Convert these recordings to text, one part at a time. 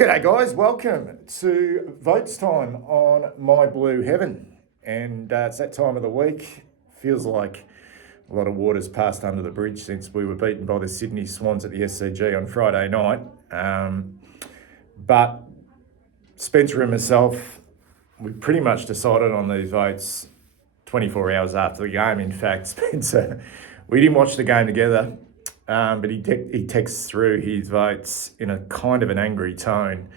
G'day guys, welcome to Votes Time on My Blue Heaven. And it's that time of the week. Feels like a lot of water's passed under the bridge since we were beaten by the Sydney Swans at the SCG on Friday night. But Spencer and myself, we pretty much decided on these votes 24 hours after the game. In fact, Spencer, we didn't watch the game together. But he texts through his votes in a kind of an angry tone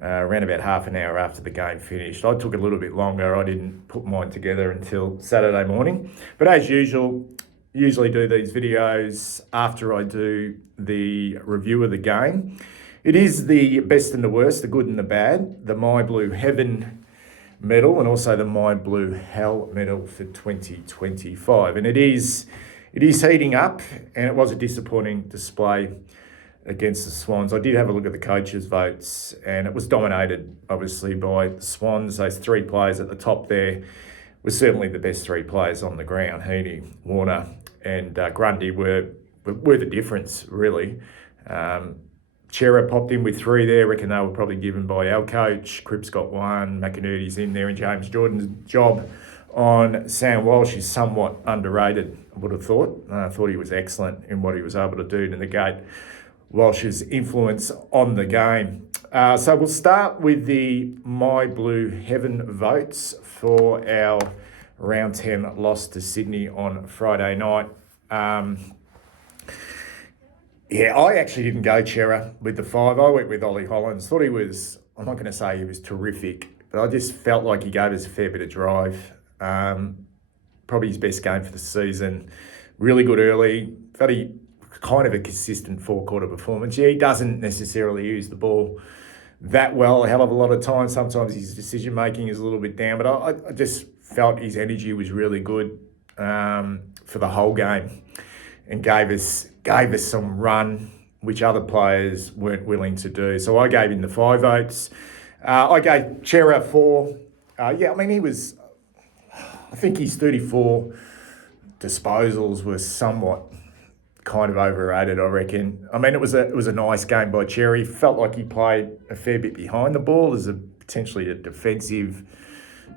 around about half an hour after the game finished. I took a little bit longer. I didn't put mine together until Saturday morning. But as usual, usually do these videos after I do the review of the game. It is the best and the worst, the good and the bad, the My Blue Heaven medal and also the My Blue Hell medal for 2025. And it is heating up, and it was a disappointing display against the Swans. I did have a look at the coaches' votes, and it was dominated, obviously, by the Swans. Those three players at the top there were certainly the best three players on the ground. Heaney, Warner and Grundy were the difference, really. Chera popped in with three there. I reckon they were probably given by our coach. Cripps got one, McInerney's in there, and James Jordan's job on Sam Walsh is somewhat underrated, I would have thought. I thought he was excellent in what he was able to do to negate Walsh's influence on the game. So we'll start with the My Blue Heaven votes for our round 10 loss to Sydney on Friday night. I actually didn't go Chera with the 5. I went with Ollie Hollands. Thought he was, I'm not going to say he was terrific, but I just felt like he gave us a fair bit of drive. Probably his best game for the season. Really good early. Felt he kind of a consistent four-quarter performance. Yeah, he doesn't necessarily use the ball that well a hell of a lot of time. Sometimes his decision-making is a little bit down, but I just felt his energy was really good for the whole game and gave us some run, which other players weren't willing to do. So I gave him the 5 votes. I gave Chera 4. He was... I think his 34 disposals were somewhat kind of overrated, I reckon. I mean, it was a nice game by Cherry. Felt like he played a fair bit behind the ball as potentially a defensive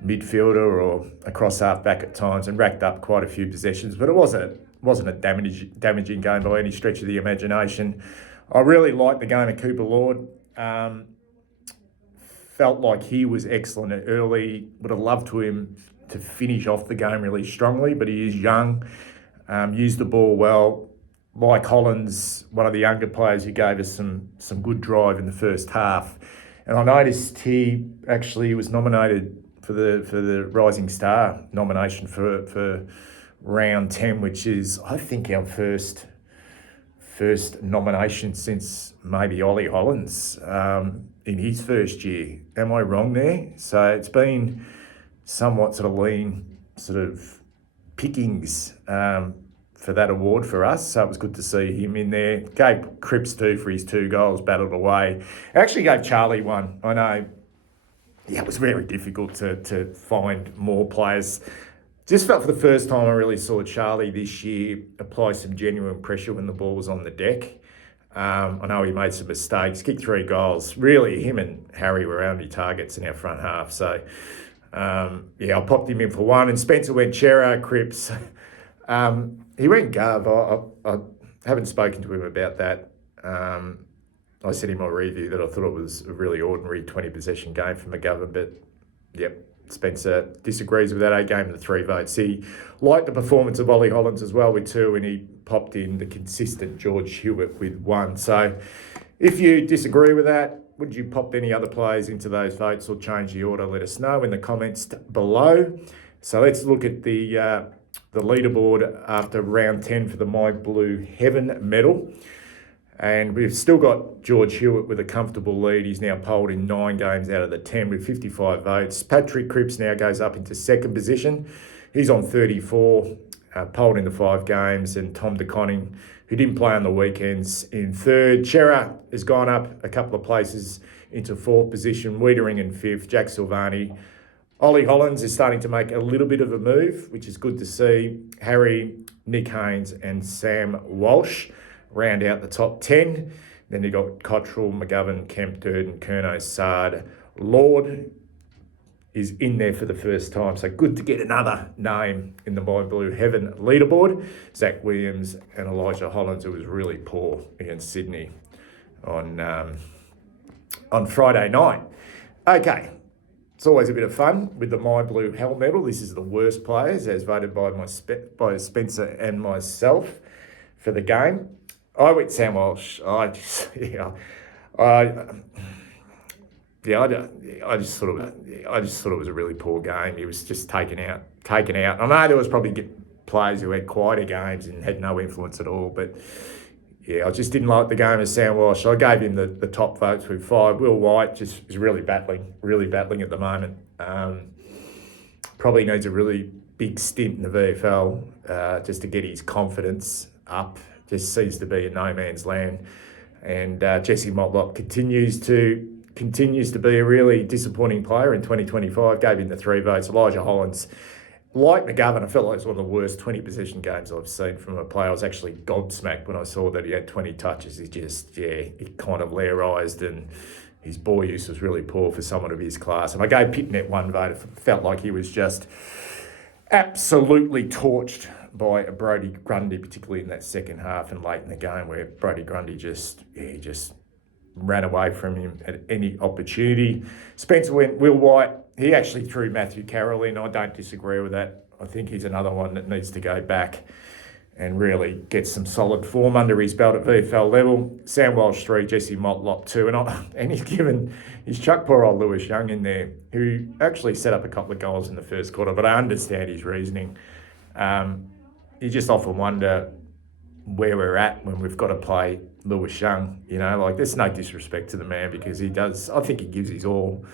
midfielder or a cross-half back at times and racked up quite a few possessions. But it wasn't a damaging game by any stretch of the imagination. I really liked the game of Cooper Lord. Felt like he was excellent early. Would have loved to finish off the game really strongly, but he is young, used the ball well. Mike Hollands, one of the younger players who gave us some good drive in the first half. And I noticed he actually was nominated for the Rising Star nomination for round 10, which is, I think, our first nomination since maybe Ollie Hollands in his first year. Am I wrong there? So it's been somewhat sort of lean sort of pickings for that award for us. So it was good to see him in there. Gave Cripps 2 for his 2 goals, battled away. I actually gave Charlie 1. I know, it was very difficult to find more players. Just felt for the first time I really saw Charlie this year apply some genuine pressure when the ball was on the deck. I know he made some mistakes, kicked 3 goals. Really, him and Harry were our only targets in our front half. So, I popped him in for 1, and Spencer went Chera, Cripps. He went Gov. I haven't spoken to him about that. I said in my review that I thought it was a really ordinary 20-possession game for McGovern, but Spencer disagrees with that. I gave him the 3 votes. He liked the performance of Ollie Hollands as well with 2, and he popped in the consistent George Hewitt with 1. So if you disagree with that, would you pop any other players into those votes or change the order? Let us know in the comments below. So let's look at the leaderboard after round 10 for the My Blue Heaven medal. And we've still got George Hewitt with a comfortable lead. He's now polled in 9 games out of the 10 with 55 votes. Patrick Cripps now goes up into 2nd position. He's on 34, polled into 5 games. And Tom DeConning, who didn't play on the weekends, in 3rd. Chera has gone up a couple of places into 4th position. Wiedering in 5th. Jack Silvani. Ollie Hollands is starting to make a little bit of a move, which is good to see. Harry, Nick Haynes and Sam Walsh round out the top 10. Then you got Cottrell, McGovern, Kemp, Durden, Curnow, Sard. Lord is in there for the first time. So good to get another name in the My Blue Heaven leaderboard. Zach Williams and Elijah Hollands, who was really poor against Sydney on Friday night. Okay, it's always a bit of fun with the My Blue Hell medal. This is the worst players as voted by Spencer and myself for the game. I went Sam Walsh. I just thought it was a really poor game. He was just taken out. I know there was probably players who had quieter games and had no influence at all, but yeah, I just didn't like the game of Sam Walsh. I gave him the top votes with 5. Will White just is really battling at the moment. Probably needs a really big stint in the VFL just to get his confidence up. Just seems to be in no man's land. And Jesse Motlop continues to be a really disappointing player in 2025. Gave him the 3 votes. Elijah Hollands, like McGovern, I felt like it was one of the worst 20 possession games I've seen from a player. I was actually gobsmacked when I saw that he had 20 touches. He kind of layerised, and his ball use was really poor for someone of his class. And I gave Pitnet 1 vote. It felt like he was just absolutely torched by Brodie Grundy, particularly in that second half and late in the game, where Brodie Grundy just ran away from him at any opportunity. Spencer went Will White. He actually threw Matthew Carroll in. I don't disagree with that. I think he's another one that needs to go back and really get some solid form under his belt at VFL level. Sam Walsh 3, Jesse Motlop 2, and he's chucked poor old Lewis Young in there, who actually set up a couple of goals in the first quarter, but I understand his reasoning. You just often wonder where we're at when we've got to play Lewis Young. There's no disrespect to the man, because I think he gives his all,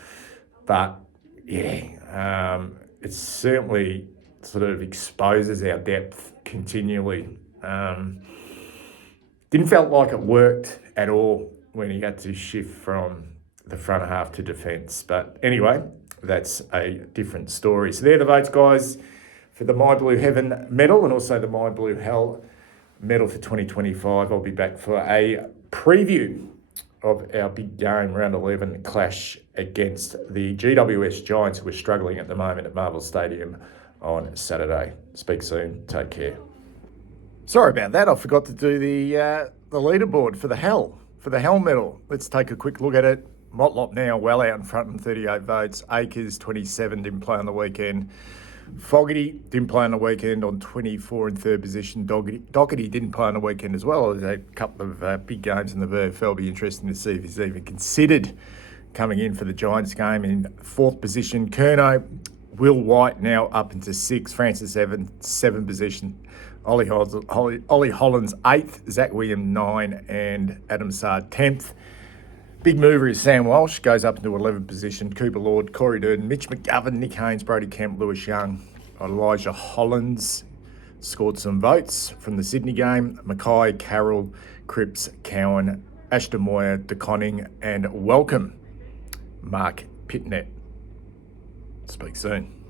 but it certainly sort of exposes our depth continually. Didn't felt like it worked at all when he had to shift from the front half to defence. But anyway, that's a different story. So they're the votes, guys, for the My Blue Heaven medal and also the My Blue Hell medal for 2025. I'll be back for a preview of our big game, round 11 clash against the GWS Giants, who are struggling at the moment at Marvel Stadium on Saturday. Speak soon. Take care. Sorry about that. I forgot to do the leaderboard for the Hell medal. Let's take a quick look at it. Motlop now well out in front on 38 votes. Akers 27, didn't play on the weekend. Fogarty didn't play on the weekend on 24 in third position. Doherty didn't play on the weekend as well. There's a couple of big games in the VFL. Be interesting to see if he's even considered coming in for the Giants game. In fourth position, Curnow. Will White now up into 6. Francis Evans, 7th position. Ollie Hollands, 8th. Zach Williams, 9. And Adam Sard, 10th. Big mover is Sam Walsh, goes up into 11th position. Cooper Lord, Corey Durden, Mitch McGovern, Nick Haynes, Brodie Kemp, Lewis Young. Elijah Hollands scored some votes from the Sydney game. Mackay, Carroll, Cripps, Cowan, Ashton Moyer, DeConning, and welcome Mark Pitnet. Speak soon.